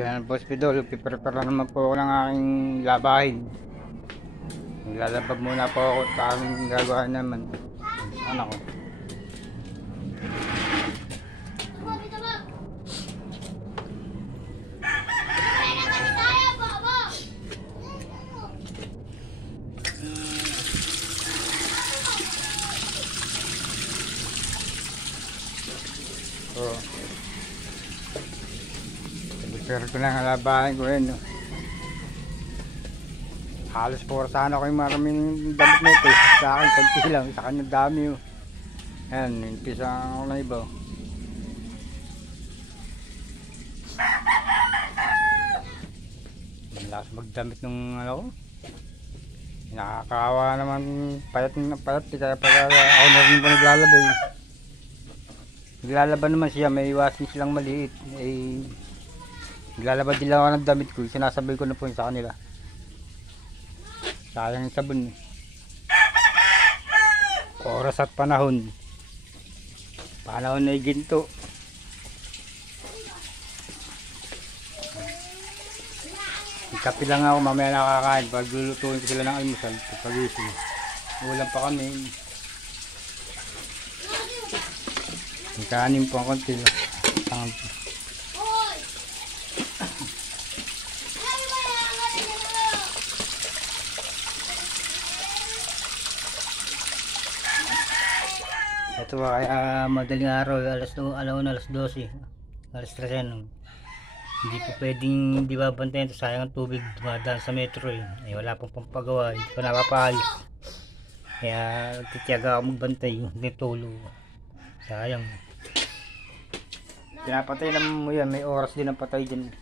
Ito na Boss Pidol, piprepare naman po ako ng aking labahin. Naglalabag muna po ako sa aking gagawa naman. Ano ko? Oh. Prepare ko lang ang labahin ko yun. No? Halos sana ako yung maraming damit na ito. Sa akin, konti lang. Sa kanya dami. Oh. Ayan, umpisa ako na iba. Malakas magdamit nung ano ko. Nakakawa naman payat na payat. Kaya pala ako na rin pa naglalabay. Naglalaban naman siya, may iwasin silang maliit. Eh, naglalaban din lang ako ng damit ko. Sinasabay ko na po sa kanila. Sayang yung sabon. Oras at panahon. Panahon na ginto. Kape lang ako, mamaya nakakain. Paglulutuin ko sila ng almusal. Pagising. Ulam pa kami. Kanin po ang konti lang. Ito ba kaya madaling araw, alas 12, alas 13. Hindi po pwedeng di babantayan ito, sayang ang tubig dumadaan sa metro eh. Ay, wala pong pampagawa, hindi pa napapaalis. Kaya titiyaga ako magbantay, hindi tulo. Sayang. Pinapatay naman mo yan, may oras din ang patay dyan.